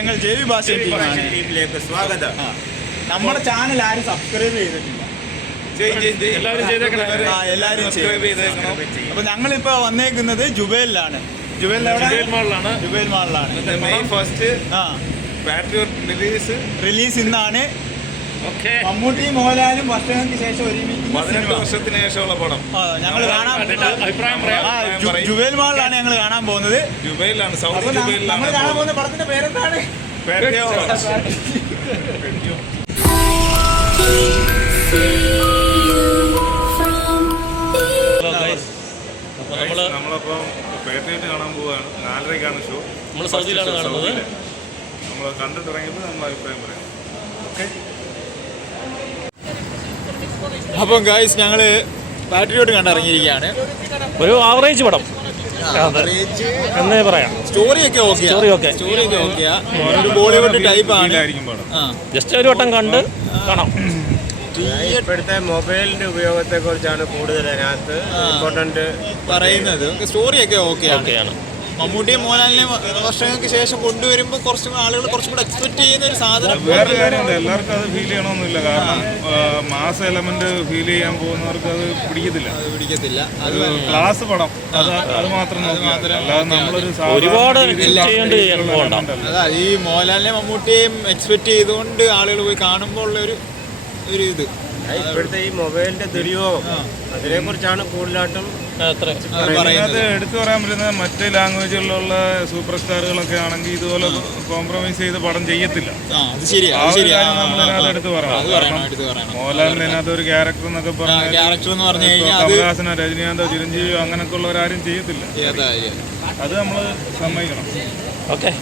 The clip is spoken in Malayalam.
ഞങ്ങൾ ജെവി ഭാഷ ടീമിലേക്ക് സ്വാഗതം. നമ്മുടെ ചാനൽ ആരും സബ്സ്ക്രൈബ് ചെയ്തിട്ടില്ല. എല്ലാവരും അപ്പൊ ഞങ്ങളിപ്പോ വന്നേക്കുന്നത് ജുബൈലിലാണ്. ജുബൈൽ മാളിലാണ്. മെയ് 1 പാട്രിയോട്ട് റിലീസ് ഇന്നാണ്. മമ്മൂട്ടിയും മോഹൻലാലും വർഷങ്ങൾക്ക് ശേഷം ഒരുമിച്ച് 18 വർഷത്തിന് ശേഷമുള്ള പടം ഞങ്ങൾ കാണാൻ ജുബൈൽ മാളിലാണ് ഞങ്ങൾ കാണാൻ പോകുന്നത്. ജുബൈലാണ്, സൗത്ത് ജുബൈലിലാണ് നമ്മൾ കാണാൻ പോകുന്ന പടത്തിന്റെ പേരെന്താണ്? നമ്മളിപ്പം പാട്രിയോട്ട് കാണാൻ പോവുകയാണ്. 4:30ക്കാണ് ഷോ. നമ്മൾ സൗദിയിലാണ് കാണുന്നത്. നമ്മൾ കണ്ടിട്ടിറങ്ങിയപ്പോൾ നമ്മൾ അഭിപ്രായം പറയാം. ഓക്കെ. അപ്പം ഗൈസ് ഞങ്ങള് പാട്രിയോട്ട് കണ്ടിറങ്ങിയിരിക്കുകയാണ്. ഒരു ആവറേജ് പടം എന്നേ പറയാം. സ്റ്റോറിയൊക്കെ ഓക്കെയാ. ഒരു ബോളിവുഡ് ടൈപ്പ് ആണ്. ജസ്റ്റ് ഒരു വട്ടം കണ്ട് കാണാം. ഇപ്പോഴത്തെ മൊബൈലിന്റെ ഉപയോഗത്തെ കുറിച്ചാണ് കൂടുതൽ അതിനകത്ത് ഇമ്പോർട്ടന്റ് പറയുന്നത്. സ്റ്റോറിയൊക്കെ ഓക്കെയാണ്. മമ്മൂട്ടിയും മോഹൻലാലിനെയും വർഷങ്ങൾക്ക് ശേഷം കൊണ്ടുവരുമ്പോൾ കുറച്ചും ആളുകൾ കുറച്ചും കൂടെ എക്സ്പെക്ട് ചെയ്യുന്ന ഒരു സാധനം. വേറെ കാര്യമുണ്ട്, എല്ലാവർക്കും അത് ഫീൽ ചെയ്യണമെന്നില്ല. കാരണം മാസ് എലമെന്റ് ഫീൽ ചെയ്യാൻ പോകുന്നവർക്ക് അത് പിടിക്കത്തില്ല. അത് ക്ലാസ് പടം അത് മാത്രം നോക്കുക. അല്ലാതെ നമ്മളൊരു ഒരുപാട് അതാ ഈ മോഹൻലാലിനെയും മമ്മൂട്ടിയെയും എക്സ്പെക്ട് ചെയ്തുകൊണ്ട് ആളുകൾ പോയി കാണുമ്പോൾ ഉള്ള ഒരു ഇത് ഇപ്പോഴത്തെ ഈ മൊബൈലിന്റെ ദുര്യോഗം അതിനെ കുറിച്ചാണ് കൂടുതലായിട്ടും എടുത്തു പറയാൻ പറ്റുന്നത്. മറ്റ് ലാംഗ്വേജുകളിലുള്ള സൂപ്പർ സ്റ്റാറുകളൊക്കെ ആണെങ്കിൽ ഇതുപോലെ കോംപ്രമൈസ് ചെയ്ത് പടം ചെയ്യത്തില്ല. നമ്മളതിനകത്ത് എടുത്ത് പറയണം. മോഹൻലാലിന്റെ അതിനകത്ത് ഒരു ക്യാരക്ടർ എന്നൊക്കെ പറഞ്ഞാൽ കമലഹാസനോ രജനീകാന്തോ ചിരഞ്ജീവിയോ അങ്ങനെയൊക്കെ ഉള്ളവരാരും ചെയ്യത്തില്ല. അത് നമ്മൾ സമ്മതിക്കണം. ഓക്കെ.